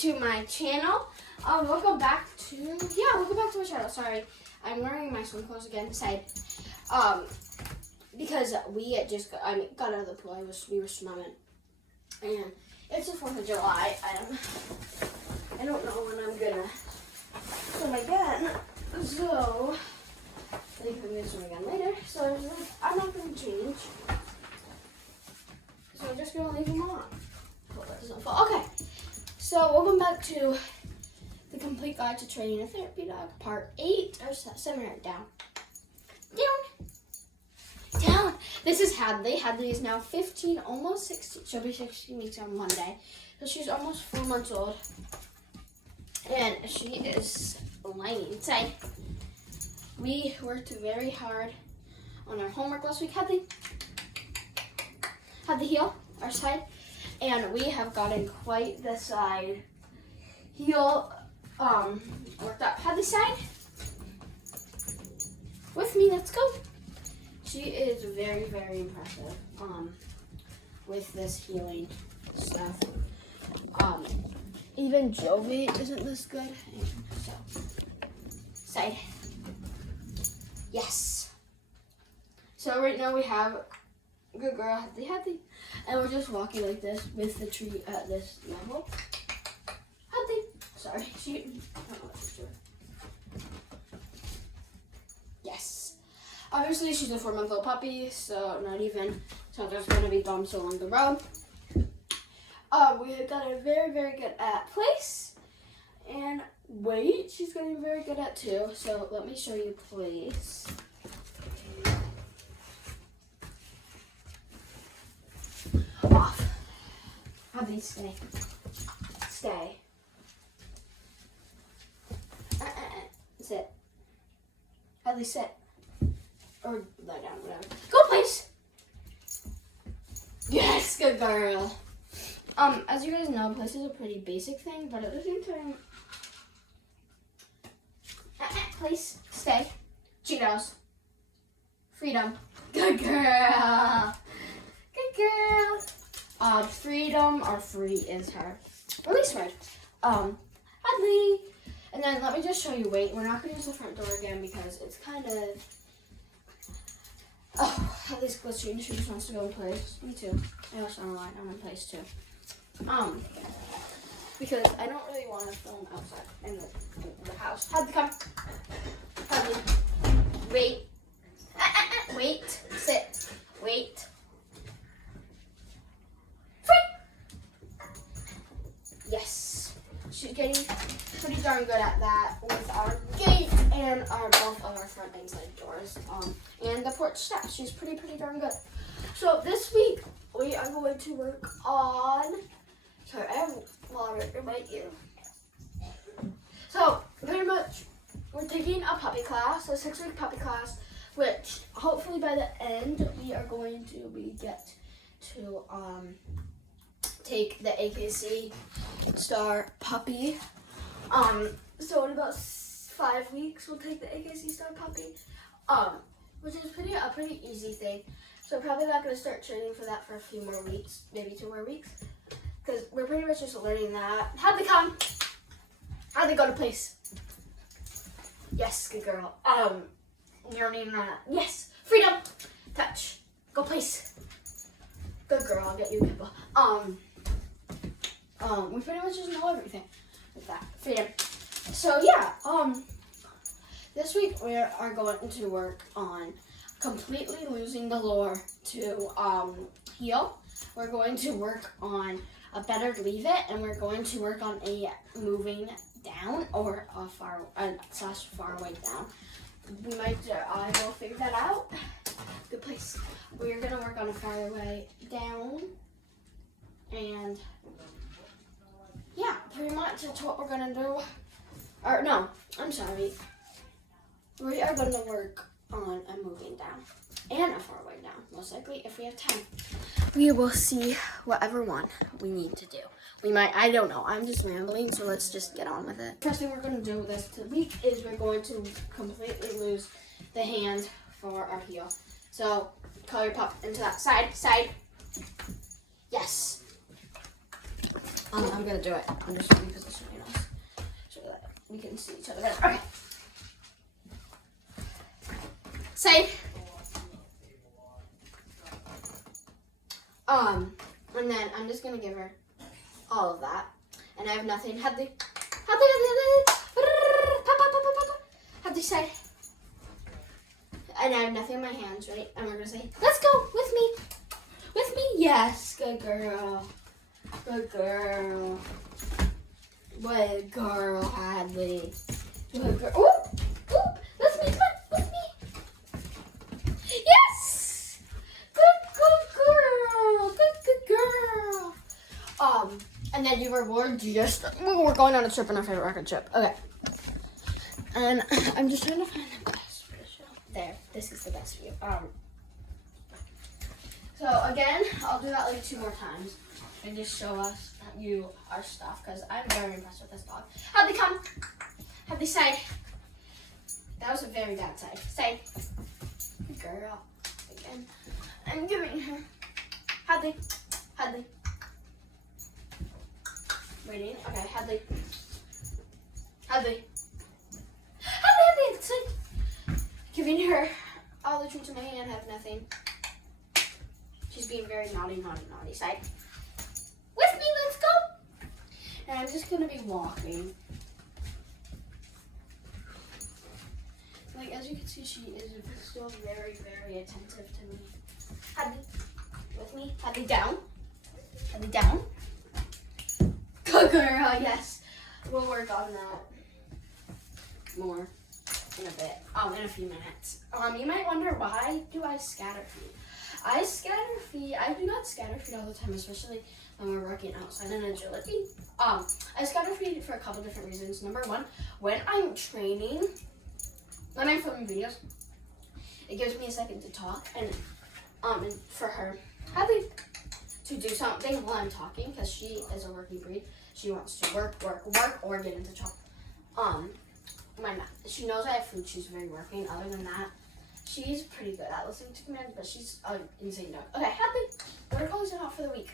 to my channel. Welcome back to my channel. Sorry, I'm wearing my swim clothes again. Because we just got out of the pool. We were swimming, and it's the 4th of July. I don't know when I'm gonna swim again, so I think I'm gonna swim again later. So I was like, I'm not gonna change. So I'm just gonna leave them on. Okay, so welcome back to the Complete Guide to Training a Therapy Dog, Part 8, or 7 right down. Down. This is Hadley. Hadley is now 15, almost 16. She'll be 16 weeks on Monday. So she's almost 4 months old. And she is lying. Say, we worked very hard on our homework last week. Hadley heel, our side. And we have gotten quite the side heel worked up. Hadley side. With me, let's go. She is very, very impressive with this healing stuff. Even Jovi isn't this good. So, side. Yes. So right now we have good girl, Hadley. And we're just walking like this with the tree at this level. Hadley. Sorry. I don't know what she's doing. Yes. Obviously, she's a 4-month-old puppy, so so there's going to be bumps along the road. We have gotten very, very good at place and weight. She's getting very good at too. So let me show you place. Off. Hubby, stay. Stay. Sit. Hubby, sit. Or lie down, whatever. Go, place. Yes, good girl. As you guys know, place is a pretty basic thing, but at the same time, place, stay, Cheetos, freedom, good girl, good girl. Freedom or free is her release word. Hadley. And then let me just show you weight. We're not gonna use the front door again because it's kind of. Oh, Hadley's glitching. She just wants to go in place. Me too. I also don't know why I'm in place too. Because I don't really want to film outside in the house. Hadley, come. Hadley. Wait. Wait. Sit. Wait. Free. Yes. She's getting pretty darn good at that with our gate and both of our front and side doors. And the porch steps. She's pretty darn good. So this week we are going to work on. Sorry, I have water in my ear. So pretty much we're taking a puppy class, a 6-week puppy class, which hopefully by the end we are going to get to take the AKC Star puppy. So in about 5 weeks we'll take the AKC Star puppy, which is a pretty easy thing. So probably not going to start training for that for a few more weeks, maybe 2 more weeks, because we're pretty much just learning that. How'd they come? How'd they go to place? Yes, good girl. Learning that. Yes, freedom. Touch. Go place. Good girl. I'll get you a kibble. We pretty much just know everything with that. Freedom. So yeah. This week we are going to work on completely losing the lure to heel. We're going to work on a better leave it, and we're going to work on a moving down or a far away down. We might I will figure that out. Good place. We're gonna work on a far away down, and yeah, pretty much that's what we're gonna do. Or no, I'm sorry. We are gonna work on a moving down and a far away down, most likely if we have time. We will see whatever one we need to do. We might, I don't know, I'm just rambling, so let's just get on with it. First thing we're gonna do this week is we're going to completely lose the hand for our heel. So call your pup into that side. Yes. I'm gonna do it. I'm just repositioning us so that we can see each other better. Okay. Say. And then I'm just gonna give her all of that. And I have nothing. Have they say. And I have nothing in my hands, right? And we're gonna say, let's go with me. With me? Yes, good girl. Good girl. Good girl, Hadley. Good girl. Oop, oop. With me, come on, with me. Yes! Good girl. Good girl. And then you were just, we're going on a trip on our favorite rocket trip. Okay. And I'm just trying to find the best visual. There, this is the best view. So again, I'll do that like 2 more times and just show us you our stuff because I'm very impressed with this dog. How'd they come? How'd they say? That was a very bad side. Say, good girl. Again, I'm giving her. How'd they? Waiting. Okay, how'd they? It's like giving her all the treats in my hand. Have nothing. She's being very naughty side. With me, let's go. And I'm just gonna be walking. Like as you can see, she is still very, very attentive to me. Hadley, with me. Hadley down. Hadley down. Good girl, yes. We'll work on that more in a bit. In a few minutes. You might wonder, why do I scatter feed? I do not scatter feed all the time, especially when we're working outside in agility. I scatter feed for a couple different reasons. Number one, when I'm training, when I'm filming videos, it gives me a second to talk, and for her, happy to do something while I'm talking, because she is a working breed. She wants to work, or get into trouble. She knows I have food. She's very working. Other than that, she's pretty good at listening to commands, but she's an insane dog. Okay, Hadley, we're closing off for the week.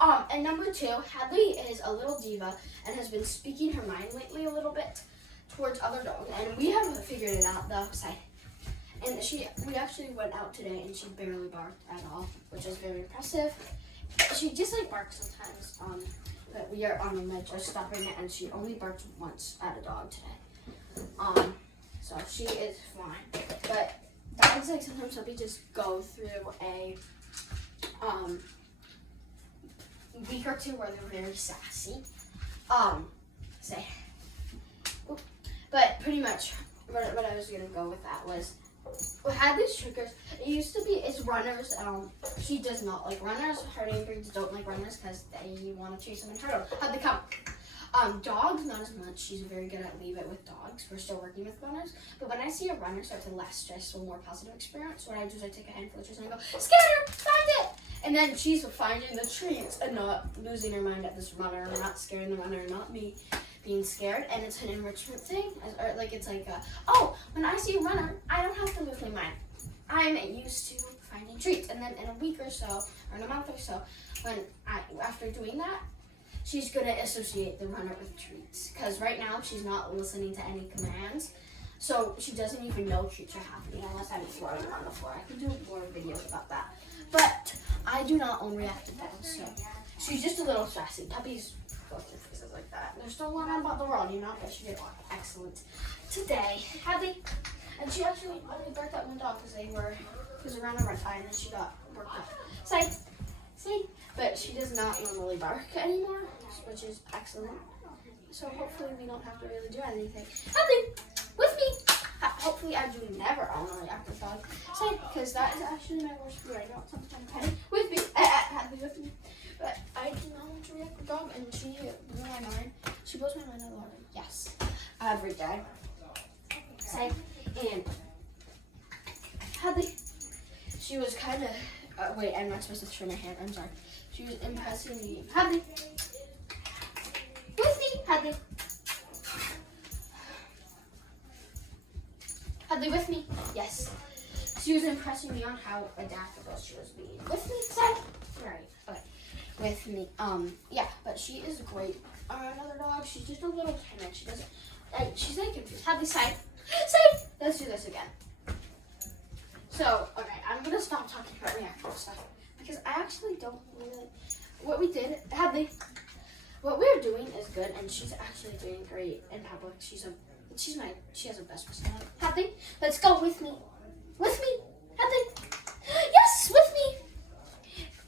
And number 2, Hadley is a little diva and has been speaking her mind lately a little bit towards other dogs, and we haven't figured it out though. And we actually went out today and she barely barked at all, which is very impressive. She just like barks sometimes, but we are on the ledge of stopping it, and she only barked once at a dog today. So she is fine. But dogs like sometimes let me just go through a week or 2 where they're very sassy. But pretty much what I was gonna go with that was, we had these triggers. It used to be it's runners. She does not like runners. Herding breeds don't like runners because they want to chase them and hurt them. How'd they come? Dogs, not as much. She's very good at leave it with dogs. We're still working with runners. But when I see a runner start to less stressful, more positive experience, what I do is I take a handful of treats and I go, scatter, find it! And then she's finding the treats and not losing her mind at this runner, or not scaring the runner, not me being scared. And it's an enrichment thing. Or like it's like, when I see a runner, I don't have to lose my mind. I'm used to finding treats. And then in a week or so, or in a month or so, after doing that, she's going to associate the runner with treats. Because right now, she's not listening to any commands. So she doesn't even know treats are happening unless I'm throwing her on the floor. I can do more videos about that. But I do not own reactive dogs, so she's just a little sassy. Puppies go through faces like that. They're still learning about the world, but she did excellent today. Hadley, and she actually only barked at one dog because the runner went by and then she got worked up. See? But she does not normally bark anymore, which is excellent. So hopefully we don't have to really do anything. Hadley, with me. Hopefully I do never own a reactive dog. Because that is actually my worst fear. I don't sometimes Hadley with me. Hadley with me. But I do not want a reactive dog, and she blew my mind. She blows my mind a lot. Yes. Every day. And Hadley, she was kind of, wait, I'm not supposed to show my hand. I'm sorry. She was impressing me. Hadley. With me. Hadley. Hadley, with me. Yes. She was impressing me on how adaptable she was being. With me, right. Okay. with me. Yeah, but she is great. Another dog, she's just a little timid. She doesn't, she's like confused. Hadley, side. Let's do this again. So, okay, I'm gonna stop talking about reactive stuff because I actually don't really, what we did, Hadley, what we're doing is good, and she's actually doing great in public. She has a best personality. Hadley, let's go with me. With me, Hadley. Yes, with me.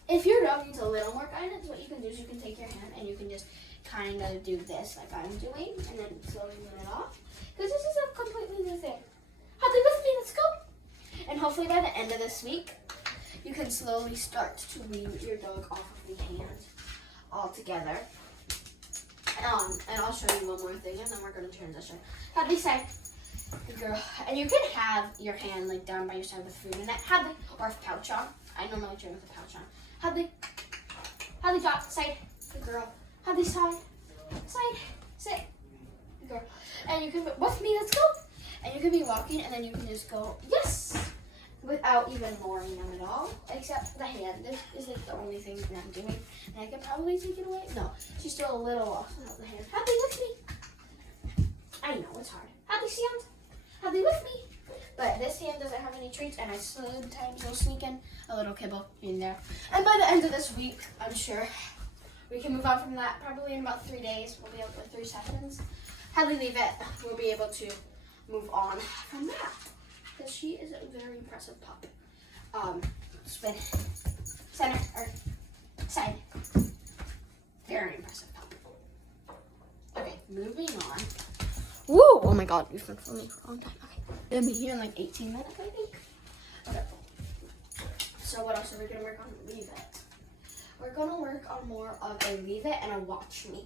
If your dog needs a little more guidance, what you can do is you can take your hand and you can just kind of do this like I'm doing, and then slowly move it off. Because this is a completely new thing. Hadley, with me, let's go. And hopefully by the end of this week, you can slowly start to wean your dog off of the hand altogether. And I'll show you one more thing, and then we're going to transition. Hadley, side. Good girl. And you can have your hand like down by your side with food in it. Hadley, or a pouch on. I normally train with a pouch on. Hadley. Hadley, dot, side. Good girl. Hadley, side. Side. Sit. Good girl. And you can, with me, let's go. And you can be walking, and then you can just go, yes, without even lowering them at all, except the hand. This is like the only thing that I'm doing. And I could probably take it away. No, she's still a little off without the hand. Hadley, with me. I know, it's hard. Hadley, stand. Hadley, with me. But this hand doesn't have any treats, and I sometimes will sneak in a little kibble in there. And by the end of this week, I'm sure we can move on from that. Probably in about 3 days, we'll be able to 3 sessions. Hadley, leave it. We'll be able to move on from that. Because she is a very impressive pup. Spin. Center. Or side. Very impressive pup. Okay, moving on. Woo! Oh my god, we've been filming for a long time. Okay. It'll be here in like 18 minutes, I think. Okay. So what else are we going to work on? Leave it. We're going to work on more of a leave it and a watch me.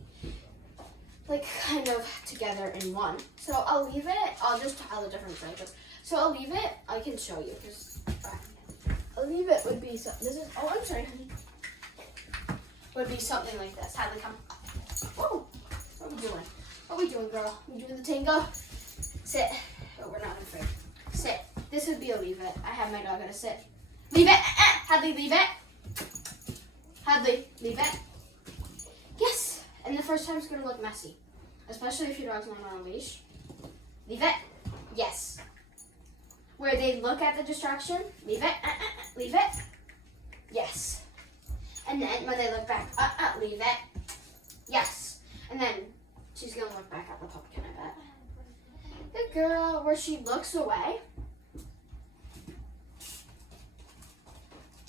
Like kind of together in one. So I'll leave it. I'll just tell the difference like this. So I'll leave it. I can show you because I'll leave it would be so. This is. Oh, I'm sorry, honey. Would be something like this. Hadley, come. Whoa! What are we doing? What are we doing, girl? We doing the tango? Sit. Oh, we're not afraid. Sit. This would be a leave it. I have my dog gonna sit. Leave it. Hadley, leave it. Hadley, leave it. Yes. And the first time it's gonna look messy, especially if your dog's not on a leash. Leave it. Yes. Where they look at the distraction, leave it. Leave it. Yes. And then when they look back, leave it. Yes. And then she's gonna look back at the pumpkin, I bet. Good girl. Where she looks away.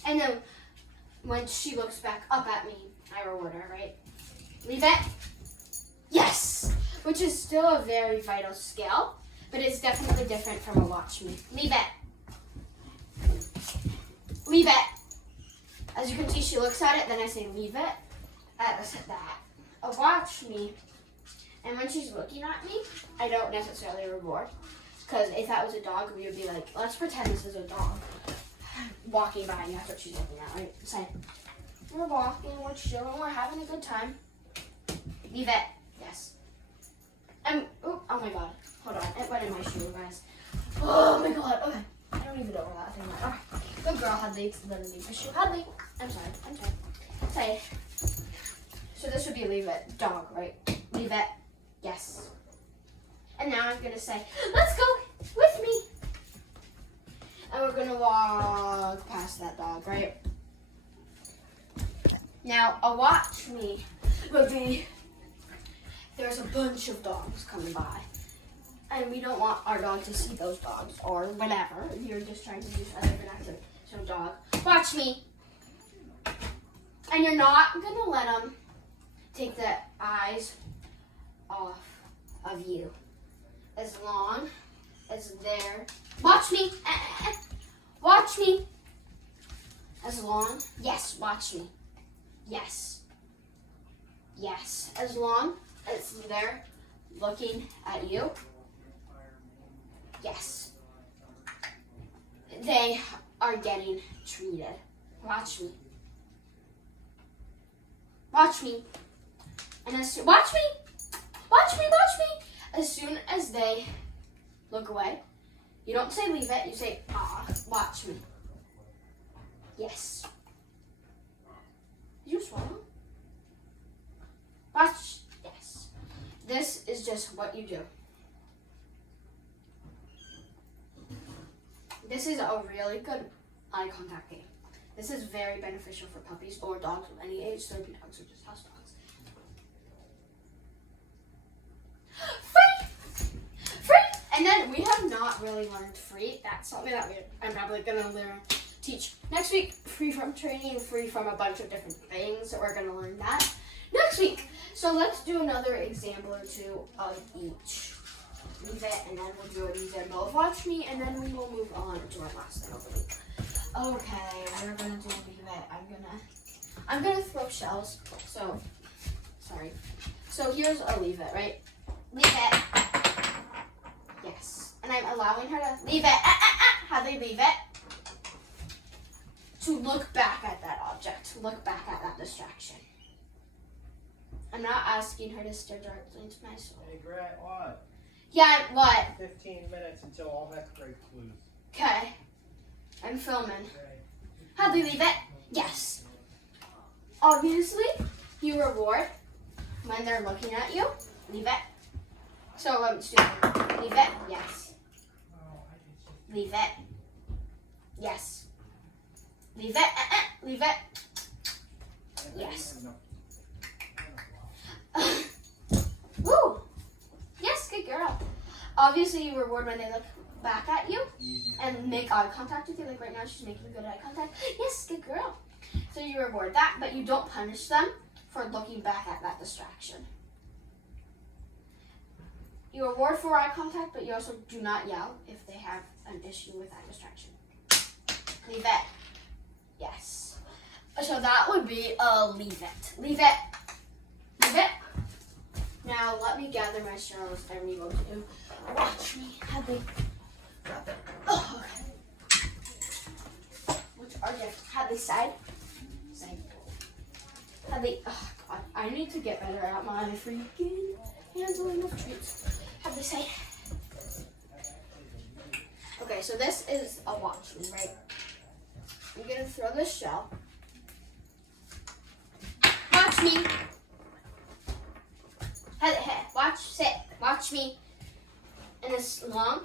And then when she looks back up at me, I reward her, right? Leave it. Yes. Which is still a very vital skill, but it's definitely different from a watch me. Leave it. Leave it. As you can see, she looks at it, then I say leave it. That. A watch me. And when she's looking at me, I don't necessarily reward. Because if that was a dog, we would be like, let's pretend this is a dog walking by, and that's what she's looking at, right? Say, we're walking, we're chilling, we're having a good time. Leave it. Yes. Oh my god. Hold on. It went in my shoe, guys. Oh my god. Okay. I don't even know where that thing went. Alright. Good girl, Hadley. Let me leave the shoe. Hadley. I'm sorry. Say. So this would be leave it. Dog, right? Leave it. Yes. And now I'm going to say, let's go with me. And we're going to walk past that dog, right? Now, a watch me would be, there's a bunch of dogs coming by. And we don't want our dog to see those dogs or whatever. You're just trying to do something active. So dog, watch me. And you're not going to let them take the eyes off of you. As long as they're, watch me. Watch me. As long, yes, watch me. Yes. Yes. As long as they're looking at you. Yes. They are getting treated. Watch me. Watch me. And watch me. Watch me, watch me. As soon as they look away, you don't say leave it, you say, watch me. Yes. Did you swallow? Watch. Yes. This is just what you do. This is a really good eye contact game. This is very beneficial for puppies or dogs of any age, therapy dogs or just house dogs. Free! And then we have not really learned free. That's something that I'm probably going to teach next week. Free from training, free from a bunch of different things. We're going to learn that next week. So let's do another example or two of each. Leave it, and then we'll do an example of watch me, and then we will move on to our last thing of the week. Okay, we're gonna do leave it. I'm gonna throw shells. So, sorry. So here's a leave it, right? Leave it. Yes, and I'm allowing her to leave it. How they leave it? To look back at that object. Look back at that distraction. I'm not asking her to stare directly into my soul. Hey, Grant, what? Yeah, what? 15 minutes until all next break clues. Okay. I'm filming. How do you leave it? Yes. Obviously, you reward when they're looking at you. Leave it. So, leave it. Yes. Leave it. Yes. Leave it. Leave it. Yes. Woo. Yes, good girl. Obviously, you reward when they look back at you and make eye contact with you. Like right now, she's making good eye contact. Yes, good girl. So you reward that, but you don't punish them for looking back at that distraction. You reward for eye contact, but you also do not yell if they have an issue with that distraction. Leave it. Yes. So that would be a leave it. Leave it. Leave it. Now let me gather my shells and we will do watch me. How they drop it. Oh, okay. Which are you? How they side? Side. How they? Oh God, I need to get better at my freaking handling of treats. How they side? Okay, so this is a watch me, right? I'm gonna throw this shell. Watch me. Watch, sit, watch me. And as long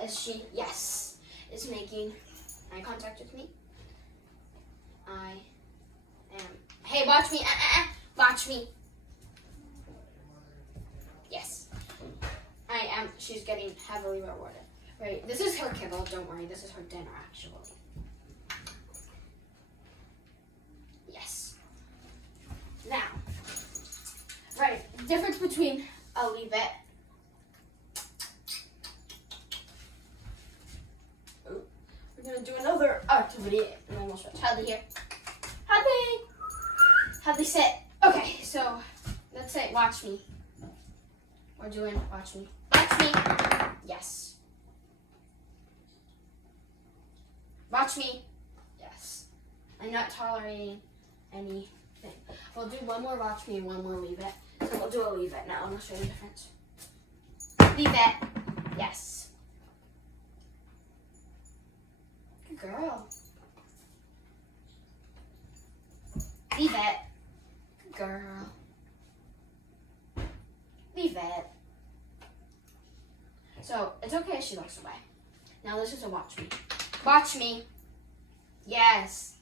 as she, yes, is making eye contact with me, I am, hey, watch me, watch me. Yes, I am, she's getting heavily rewarded. Right, this is her kibble, don't worry, this is her dinner actually. Yes. Now, right, the difference between a leave it. We're gonna do another activity, and then we'll switch. Hadley here. Hadley! Hadley, sit. Okay, so let's say watch me. We're doing watch me. Watch me. Yes. Watch me. Yes. I'm not tolerating anything. We'll do one more watch me and one more leave it. So we'll do a leave it now, and I'll show you the difference. Leave it. Yes. Good girl. Leave it. Good girl. Leave it. So it's okay if she looks away. Now this is a watch me. Watch me. Yes.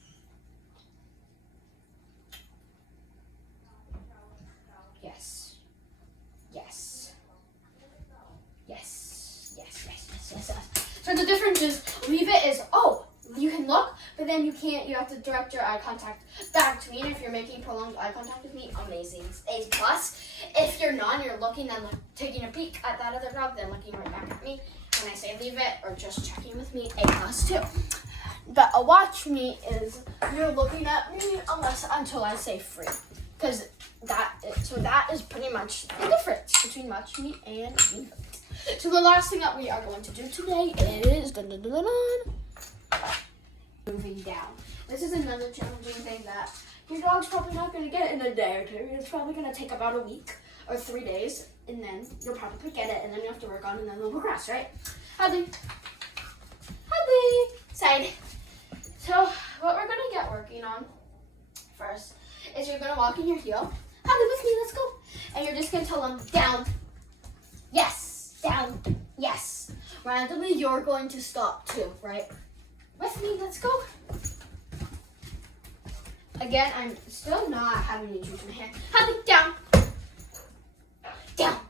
Yes. Yes. Yes. Yes. Yes. Yes. Yes. Yes. So the difference is leave it is, oh, you can look, but then you can't, you have to direct your eye contact back to me. And if you're making prolonged eye contact with me, amazing. A plus. If you're not, you're looking and taking a peek at that other dog, then looking right back at me. When I say leave it or just checking with me, A plus too. But a watch me is you're looking at me until I say free. Because that is pretty much the difference between watch me and leave it. So the last thing that we are going to do today is moving down. This is another challenging thing that your dog's probably not going to get in a day or two. It's probably going to take about a week or 3 days, and then you'll probably get it, and then you have to work on it, and then they'll progress, right? Hadley. Hadley. Side. So what we're going to get working on first is you're going to walk in your heel. Hadley, with me, let's go. And you're just gonna tell them down. Yes, down, yes. Randomly, you're going to stop too, right? With me, let's go. Again, I'm still not having any juice in my hand. Hadley, down. Down.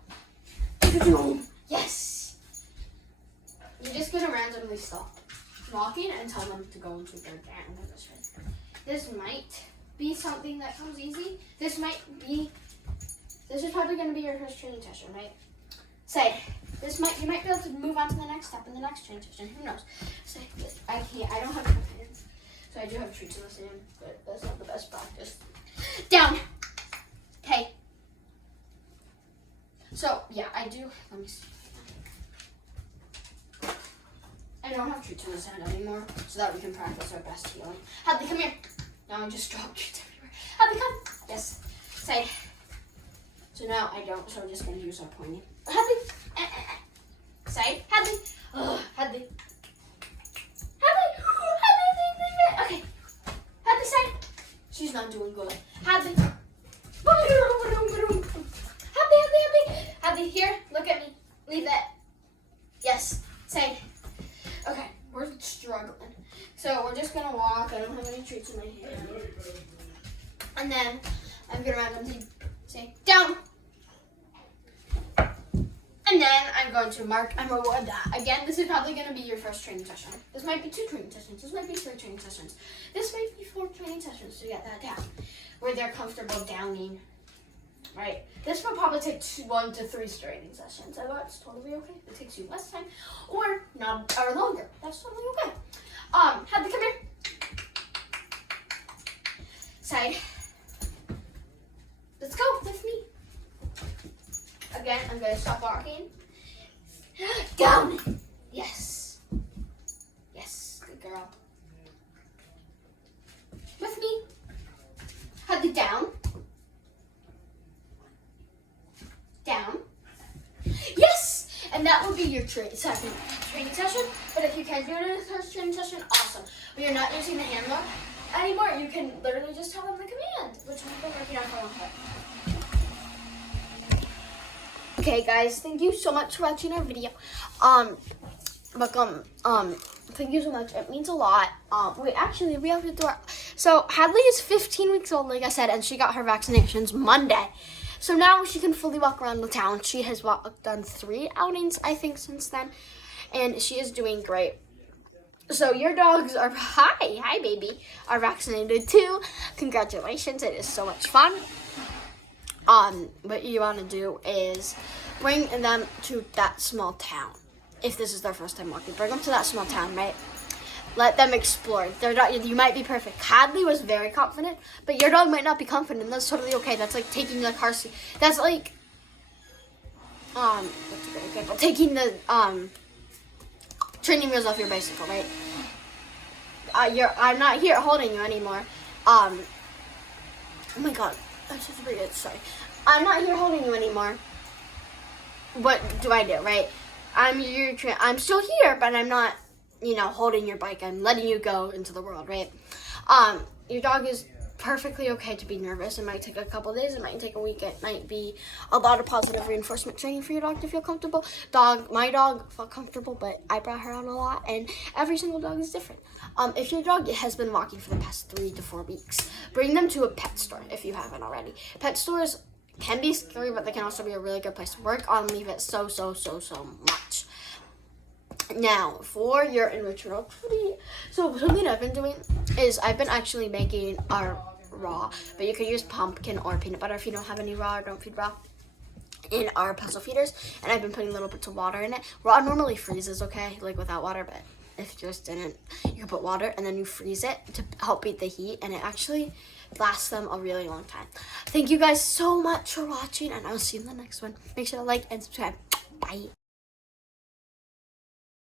Yes. You're just gonna randomly stop walking and tell them to go into their gang. This might be something that comes easy. This is probably gonna be your first training session, right? Say, you might be able to move on to the next step in the next training session. Who knows? Say, I don't have enough hands. So I do have treats in the sand, but that's not the best practice. Down. Hey. So, yeah, I do. Let me see. I don't have treats in the sand anymore, so that we can practice our best healing. Hadley, come here. Now I just dropped treats everywhere. Hadley, come. Yes. Say. So now I don't, so I'm just going to use our pointing. Hadley. Say. Hadley. Hadley. Okay. Hadley, say. She's not doing good. Hadley. Hadley, here. Look at me. Leave that. Yes. Say. Okay. We're struggling. So we're just going to walk. I don't have any treats in my hand. And then I'm going to randomly say, down. And then I'm going to mark and reward that. Again, this is probably going to be your first training session. This might be 2 training sessions. This might be 3 training sessions. This might be 4 training sessions to get that down, where they're comfortable downing. Right? This will probably take 1 to 3 training sessions. And that's totally okay. It takes you less time or longer. That's totally okay. Hadley, come here. Side. Let's go with me. Again, I'm going to stop walking. Down. Yes. Yes, good girl. With me. Hadley, down. Down. Yes! And that will be your second training session. But if you can do it in the first training session, awesome. When you're not using the hand lock anymore, you can literally just tell them the command, which I've been working on for a long time. Okay, guys, thank you so much for watching our video. Thank you so much. It means a lot. We have to do our. So Hadley is 15 weeks old, like I said, and she got her vaccinations Monday. So now she can fully walk around the town. She has done 3 outings, I think, since then, and she is doing great. So your dogs are hi baby, are vaccinated too. Congratulations! It is so much fun. What you want to do is bring them to that small town. If this is their first time walking, bring them to that small town, right? Let them explore. You might be perfect. Hadley was very confident, but your dog might not be confident. That's totally okay. That's like taking the car seat. That's like, what's a good example? Taking the training wheels off your bicycle, right? I'm not here holding you anymore. Oh my God. I'm so weird. Sorry. I'm not here holding you anymore. What do I do, right? I'm still here, but I'm not, holding your bike. I'm letting you go into the world, right? Your dog is perfectly okay to be nervous. It might take a couple days. It might take a week. It might be a lot of positive reinforcement training for your dog to feel comfortable. My dog felt comfortable, but I brought her out a lot, and every single dog is different. If your dog has been walking for the past 3 to 4 weeks, bring them to a pet store if you haven't already. Pet stores can be scary, but they can also be a really good place to work on. Leave it so much. Now, for your enrichment activity, so something I've been doing is I've been actually making our raw, but you can use pumpkin or peanut butter if you don't have any raw or don't feed raw in our puzzle feeders, and I've been putting little bits of water in it. Raw normally freezes, okay, like without water, but if yours didn't, you can put water and then you freeze it to help beat the heat, and it actually lasts them a really long time. Thank you guys so much for watching, and I'll see you in the next one. Make sure to like and subscribe. Bye.